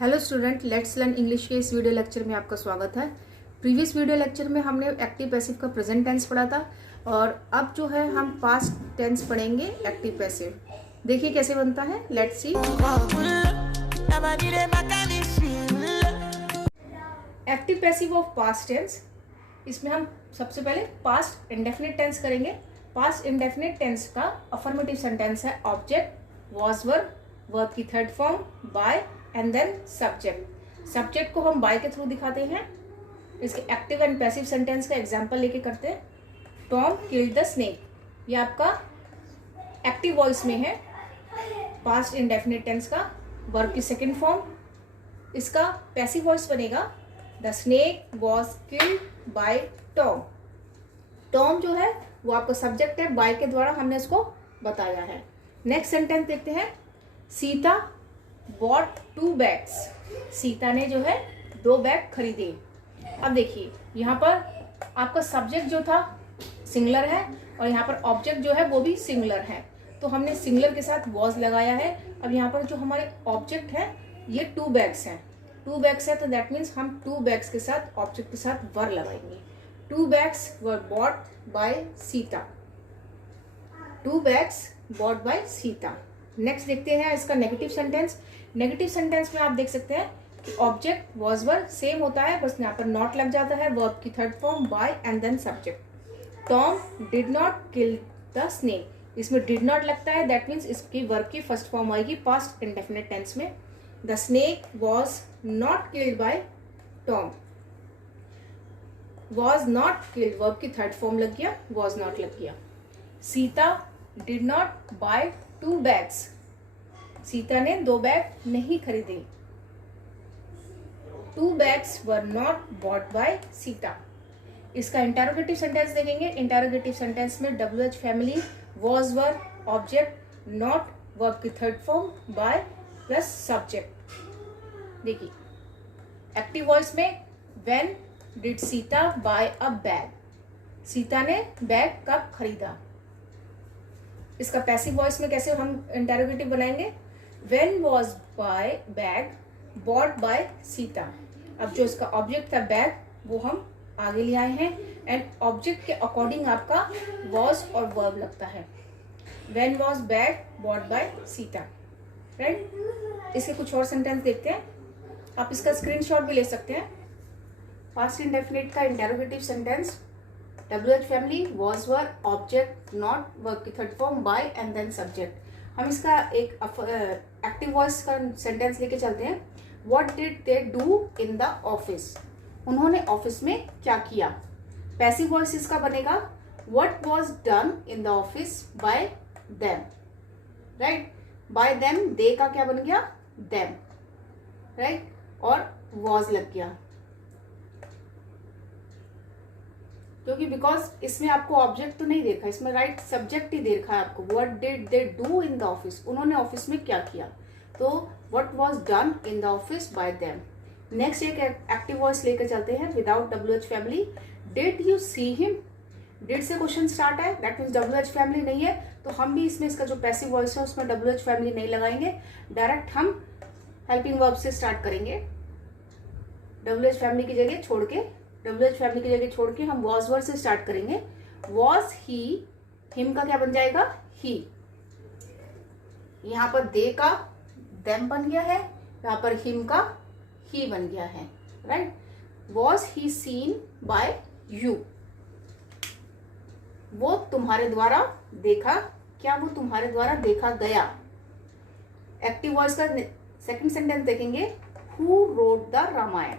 Hello student, let's learn English के इस video lecture में आपका स्वागत है। प्रीवियस वीडियो लेक्चर में हमने एक्टिव पैसिव का प्रेजेंट टेंस पढ़ा था और अब जो है हम पास्ट टेंस पढ़ेंगे एक्टिव पैसिव। देखिए कैसे बनता है, let's see. Active passive of past tense, इसमें हम सबसे पहले पास्ट इंडेफिनिट टेंस करेंगे। पास्ट इंडेफिनिट टेंस का अफर्मेटिव सेंटेंस है ऑब्जेक्ट, वॉज वर्ब की third form, by and then subject. Subject को हम बाय के थ्रू दिखाते हैं। इसके एक्टिव एंड पैसिव सेंटेंस का एग्जांपल लेके करते हैं। टॉम किल्ड द स्नेक, ये आपका एक्टिव वॉइस में है पास्ट इंडेफिनिट टेंस का, वर्ब की सेकंड फॉर्म। इसका पैसिव वॉइस बनेगा the snake was killed by Tom. Tom जो है वो आपका सब्जेक्ट है, बाय के द्वारा हमने इसको बताया है। नेक्स्ट सेंटेंस देखते हैं। सीता बॉट 2 बैग्स, सीता ने जो है 2 बैग खरीदे। अब देखिए यहाँ पर आपका सब्जेक्ट जो था सिंगुलर है और यहाँ पर ऑब्जेक्ट जो है वो भी सिंगुलर है, तो हमने सिंगुलर के साथ वॉज लगाया है। अब यहाँ पर जो हमारे ऑब्जेक्ट है ये 2 बैग्स हैं, 2 बैग्स है तो दैट मीन्स हम 2 बैग्स के साथ ऑब्जेक्ट के साथ वर लगाएंगे। 2 bags were bought by Sita, 2 bags bought by Sita. Next देखते हैं इसका नेगेटिव सेंटेंस। नेगेटिव सेंटेंस में आप देख सकते हैं कि ऑब्जेक्ट वॉज वर सेम होता है, बस यहाँ पर नॉट लग जाता है, वर्ब की third form by and then subject. Tom did not kill the snake, इसमें डिड नॉट लगता है, दैट मीन्स इसकी वर्ब की फर्स्ट फॉर्म आएगी पास्ट इंडेफिनिट टेंस में। The snake was not killed by Tom, was not killed verb की third form लग गया, वॉज नॉट लग गया। Sita did not buy 2 bags, Sita ने 2 बैग नहीं खरीदे। 2 bags were not bought by Sita. इसका इंटरोगेटिव सेंटेंस देखेंगे। इंटरोगेटिव सेंटेंस में WH family, was were, object, not, verb की third form, by plus subject. देखिए एक्टिव वॉइस में when did Sita buy a bag, Sita ने बैग कब खरीदा। इसका पैसिव वॉइस में कैसे हम इंटरोगेटिव बनाएंगे। When was by bag bought by Sita. अब जो इसका ऑब्जेक्ट था बैग वो हम आगे ले आए हैं एंड ऑब्जेक्ट के अकॉर्डिंग आपका वॉज और वर्ब लगता है। When was bag bought by Sita, right. इसके कुछ और सेंटेंस देखते हैं, आप इसका स्क्रीनशॉट भी ले सकते हैं। पास्ट इंडेफिनिट का interrogative sentence, WH family, was were, object, not, verb की third form, by and then subject. हम इसका एक एक्टिव वॉइस का सेंटेंस लेके चलते हैं। What did they do in the office, उन्होंने ऑफिस में क्या किया। पैसिव वॉइस इसका बनेगा what was done in the office by them, right. By them, they का क्या बन गया, देम, राइट, और वॉज लग गया क्योंकि बिकॉज इसमें आपको ऑब्जेक्ट तो नहीं देखा, इसमें राइट सब्जेक्ट ही देखा है आपको। What did they do in the office, उन्होंने ऑफिस में क्या किया, तो what was done in the office by them. Next एक एक्टिव वॉइस लेकर चलते हैं without WH family. Did you see him, did से क्वेश्चन स्टार्ट है, दैट मीन्स WH फैमिली नहीं है, तो हम भी इसमें इसका जो पैसिव वॉइस है उसमें WH फैमिली नहीं लगाएंगे, डायरेक्ट हम हेल्पिंग वर्ब से स्टार्ट करेंगे। WH फैमिली की जगह छोड़ के, WH फैमिली की जगह छोड़ के हम वॉज वर्ड से स्टार्ट करेंगे। वॉज ही, हिम का क्या बन जाएगा, ही। यहाँ पर दे का देम बन गया है, यहाँ पर हिम का ही बन गया है, right. Was he seen by you, वो तुम्हारे द्वारा देखा, क्या वो तुम्हारे द्वारा देखा गया। एक्टिव वॉइस का सेकंड सेंटेंस देखेंगे। Who wrote the Ramayana,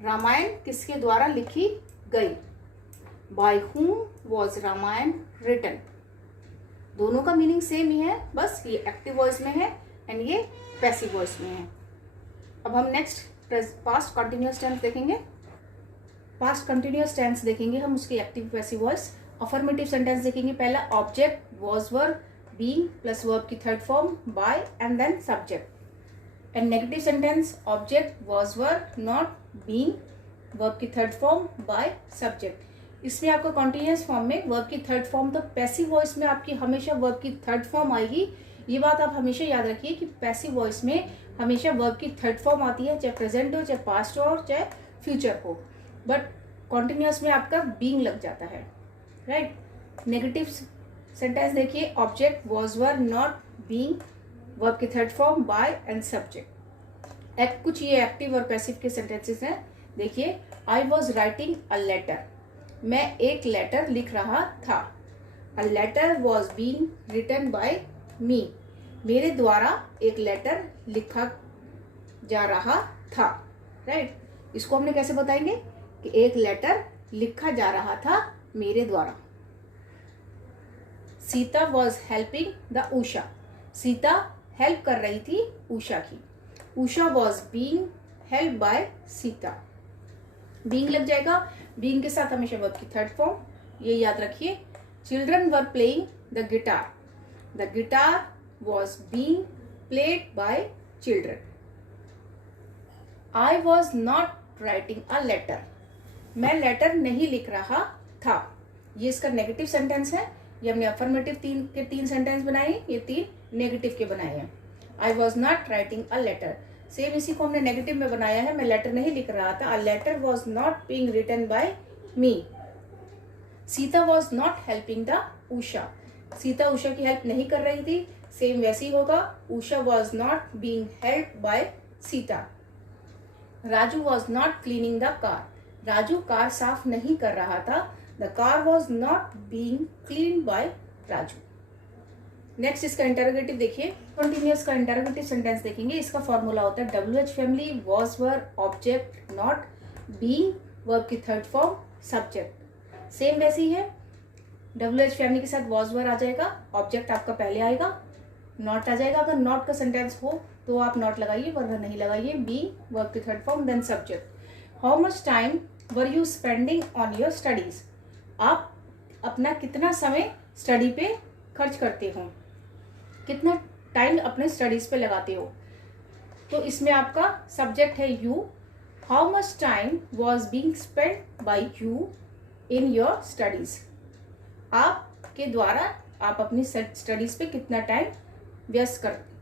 Ramayana किसके द्वारा लिखी गई। By whom was Ramayana written, दोनों का मीनिंग सेम ही है, बस ये एक्टिव वॉइस में है एंड ये पैसिव वॉइस में है। अब हम नेक्स्ट पास्ट कंटिन्यूअस टेंस देखेंगे। पास्ट कंटिन्यूअस टेंस देखेंगे हम, उसकी active passive voice. Affirmative sentence देखेंगे। पहला object was verb, being plus verb की third form, by and then subject. And negative sentence object was verb, not, being, verb की third form, by subject. इसमें आपका continuous form में verb की third form, तो passive voice में आपकी हमेशा वर्ब की थर्ड फॉर्म आएगी। ये बात आप हमेशा याद रखिए कि पैसिव वॉइस में हमेशा वर्ब की थर्ड फॉर्म आती है, चाहे प्रेजेंट हो, चाहे पास्ट हो और चाहे फ्यूचर हो, बट कॉन्टिन्यूस में आपका बीइंग लग जाता है, राइट। नेगेटिव सेंटेंस देखिए, object was were not being, verb की third form by and subject. कुछ ये एक्टिव और पैसिव के सेंटेंसेस हैं। देखिए, I was writing a letter, मैं एक लेटर लिख रहा था। A letter was being written by me, मेरे द्वारा एक लेटर लिखा जा रहा था, राइट। इसको हमने कैसे बताएंगे कि एक लेटर लिखा जा रहा था मेरे द्वारा। Sita was helping the Usha, Sita help कर रही थी उषा की। Usha was being help by Sita, being लग जाएगा। बीइंग के साथ हमेशा वर्ब की थर्ड फॉर्म, ये याद रखिए। Children were playing the guitar, the guitar was being played by children. I was not writing a letter, मैं लेटर नहीं लिख रहा था। ये इसका नेगेटिव सेंटेंस है। ये हमने अफर्मेटिव तीन सेंटेंस बनाए, ये 3 नेगेटिव के बनाए हैं। I was not writing a letter, same इसी को हमने नेगेटिव में बनाया है, मैं लेटर नहीं लिख रहा था। A letter was not being written by me. Sita was not helping the Usha, Sita Usha की हेल्प नहीं कर रही थी, सेम वैसे ही होगा। Usha was not being help by Sita. Raju was not cleaning the car, Raju car साफ नहीं कर रहा था। The car was not being clean by Raju. Next इसका इंटरोगेटिव देखिए, कंटिन्यूअस का इंटरोगेटिव सेंटेंस देखेंगे। इसका फॉर्मूला होता है WH family, was were object not, being verb की थर्ड फॉर्म सब्जेक्ट। सेम वैसी है, WH फैमिली के साथ वॉज वर आ जाएगा, ऑब्जेक्ट आपका पहले आएगा, नॉट आ जाएगा। अगर नॉट का सेंटेंस हो तो आप नॉट लगाइए, वरना नहीं लगाइए। बीइंग वर्ब की third form then subject. How much time were you spending on your studies, आप अपना कितना समय स्टडी पे खर्च करते हो, कितना टाइम अपने स्टडीज पे लगाते हो। तो इसमें आपका सब्जेक्ट है you. How much time was being spend by you in your studies, आपके द्वारा आप अपनी स्टडीज पे कितना टाइम व्यस्त करते,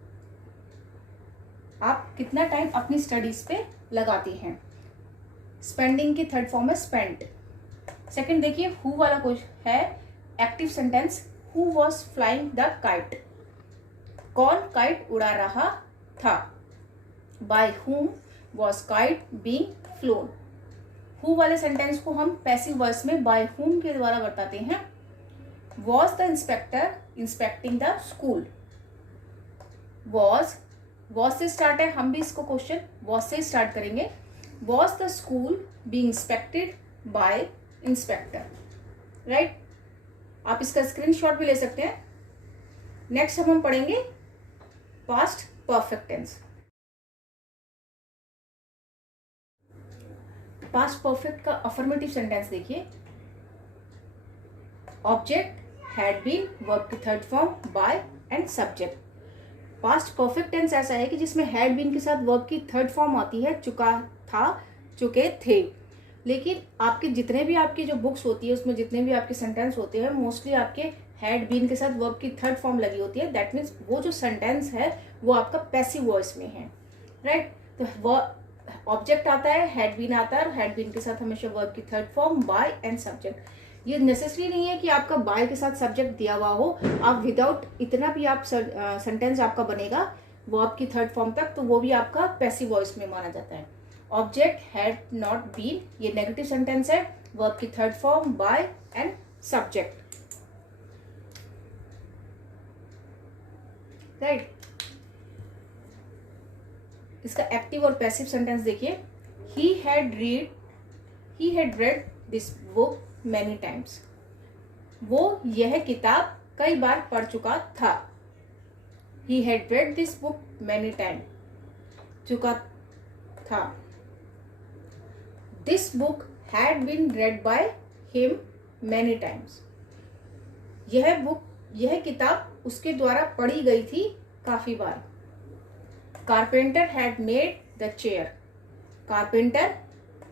आप कितना टाइम अपनी स्टडीज पे लगाते हैं। स्पेंडिंग की थर्ड फॉर्म है स्पेंट। सेकंड देखिए, हु वाला कुछ है active sentence. Who was flying the kite, कौन काइट उड़ा रहा था। By whom was kite being phloem. Who वाले सेंटेंस को हम पैसिव वॉइस में बाय हुम के द्वारा बताते हैं। Was the inspector inspecting the school, was से स्टार्ट है, हम भी इसको क्वेश्चन वॉज से स्टार्ट करेंगे। Was the school being inspected by inspector, right. आप इसका स्क्रीनशॉट भी ले सकते हैं। नेक्स्ट हम पढ़ेंगे past perfect tense. Past perfect का अफर्मेटिव सेंटेंस देखिए, ऑब्जेक्ट हैड बीन वर्ब की third form by and subject. Past perfect tense ऐसा है कि जिसमें हैड बीन के साथ वर्ब की थर्ड फॉर्म आती है, चुका था, चुके थे। लेकिन आपके जितने भी आपकी जो बुक्स होती है उसमें जितने भी आपके सेंटेंस होते हैं मोस्टली आपके हैड बीन के साथ वर्ब की थर्ड फॉर्म लगी होती है। दैट मीन्स वो जो सेंटेंस है वो आपका पैसिव वॉइस में है, राइट। तो वो ऑब्जेक्ट आता है, हैड बीन आता है, और हैड बीन के साथ हमेशा वर्ब की third form by and subject. ये नेसेसरी नहीं है कि आपका बाय के साथ सब्जेक्ट दिया हुआ हो, आप विदाउट इतना भी आप सेंटेंस आपका बनेगा वर्ब की थर्ड फॉर्म तक, तो वो भी आपका पैसिव वॉइस में माना जाता है। ऑब्जेक्ट हैड नॉट बीन, ये नेगेटिव सेंटेंस है, वर्ब की third form by and subject, right. इसका एक्टिव और पैसिव सेंटेंस देखिए, he had read this book many times, वो यह किताब कई बार पढ़ चुका था। He had read this book many time, चुका था। This book had been read by him many times, यह किताब उसके द्वारा पढ़ी गई थी काफी बार। Carpenter had made the chair, carpenter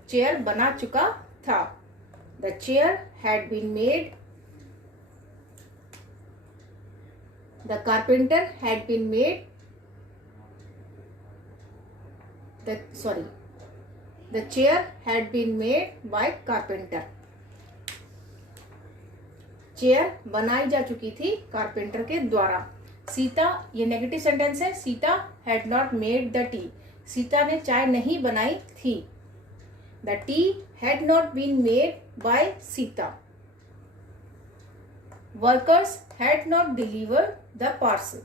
chair बना चुका था। The chair had been made, the carpenter had been made the chair had been made by carpenter. Chair बनाई जा चुकी थी कारपेंटर के द्वारा। सीता, ये नेगेटिव सेंटेंस है। Sita had not made the tea. Sita ने चाय नहीं बनाई थी। The tea had not been made by Sita. Workers had not delivered the parcel.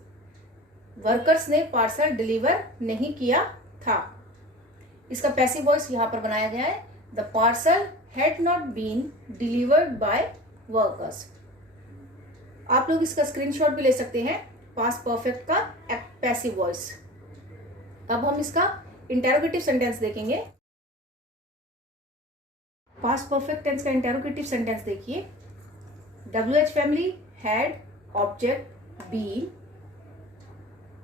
Workers ने पार्सल डिलीवर नहीं किया था। इसका पैसिव वॉइस यहां पर बनाया गया है। The parcel had not been delivered by workers. आप लोग इसका स्क्रीनशॉट भी ले सकते हैं, पास्ट परफेक्ट का पैसिव वॉइस। अब हम इसका इंटेरोगेटिव सेंटेंस देखेंगे। पास्ट परफेक्ट टेंस का इंटेरोगेटिव सेंटेंस देखिए। WH family had object been,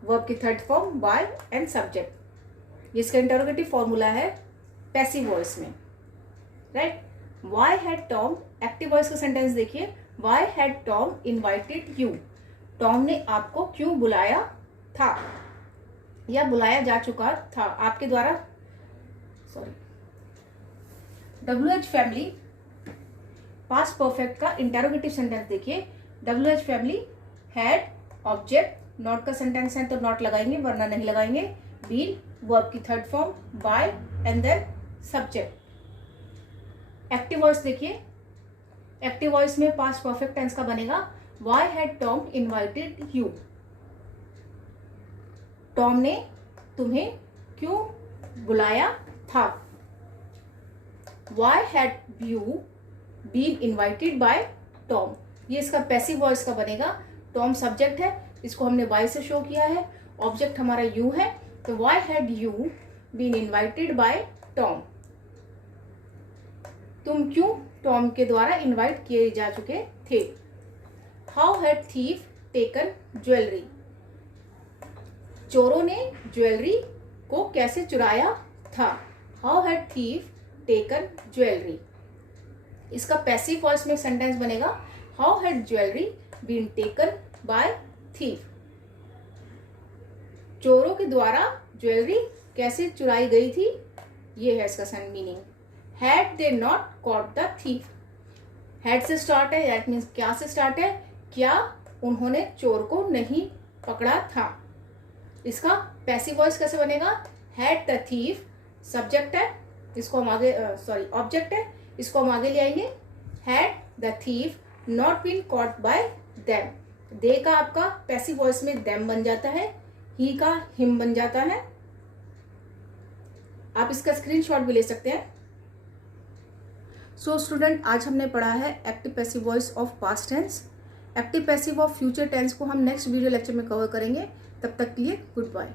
verb की third form by and subject. इसका इंटेरोगेटिव फॉर्मूला है पैसिव वॉइस में, right. Why had Tom, active voice का सेंटेंस देखिए। Why had Tom invited you. Tom ने आपको क्यों बुलाया था या बुलाया जा चुका था आपके द्वारा, sorry. WH family past perfect का इंटेरोगेटिव सेंटेंस देखिए। WH family had object, not का सेंटेंस है तो नॉट लगाएंगे वरना नहीं लगाएंगे। बीन, वर्ब की third form by and then subject. Active voice देखिए। एक्टिव वॉइस में पास्ट परफेक्ट टेंस का बनेगा why had Tom invited you. Tom ने तुम्हें क्यों बुलाया था। Why had you been invited by Tom. ये इसका पैसिव वॉइस का बनेगा। टॉम सब्जेक्ट है, इसको हमने बाय से शो किया है। ऑब्जेक्ट हमारा यू है, तो why had you been invited by Tom. तुम क्यों टॉम के द्वारा इनवाइट किए जा चुके थे। How had thief taken jewellery. चोरों ने ज्वेलरी को कैसे चुराया था। How had thief taken jewellery. इसका पैसिव वॉइस में सेंटेंस बनेगा how had jewellery been taken by thief. चोरों के द्वारा ज्वेलरी कैसे चुराई गई थी, ये है इसका meaning. Had they not caught the thief. Had से स्टार्ट है, दैट मीन्स क्या से स्टार्ट है, क्या उन्होंने चोर को नहीं पकड़ा था। इसका पैसिव वॉइस कैसे बनेगा। हैड द थीफ सब्जेक्ट है, इसको हम आगे ऑब्जेक्ट है, इसको हम आगे ले आएंगे। Had the thief not been caught by them. They का आपका पैसिव वॉइस में देम बन जाता है, ही का हिम बन जाता है। आप इसका स्क्रीनशॉट भी ले सकते हैं। सो स्टूडेंट, आज हमने पढ़ा है active passive voice of past tense. Active passive of future tense को हम नेक्स्ट वीडियो लेक्चर में कवर करेंगे। तब तक के लिए गुड बाय।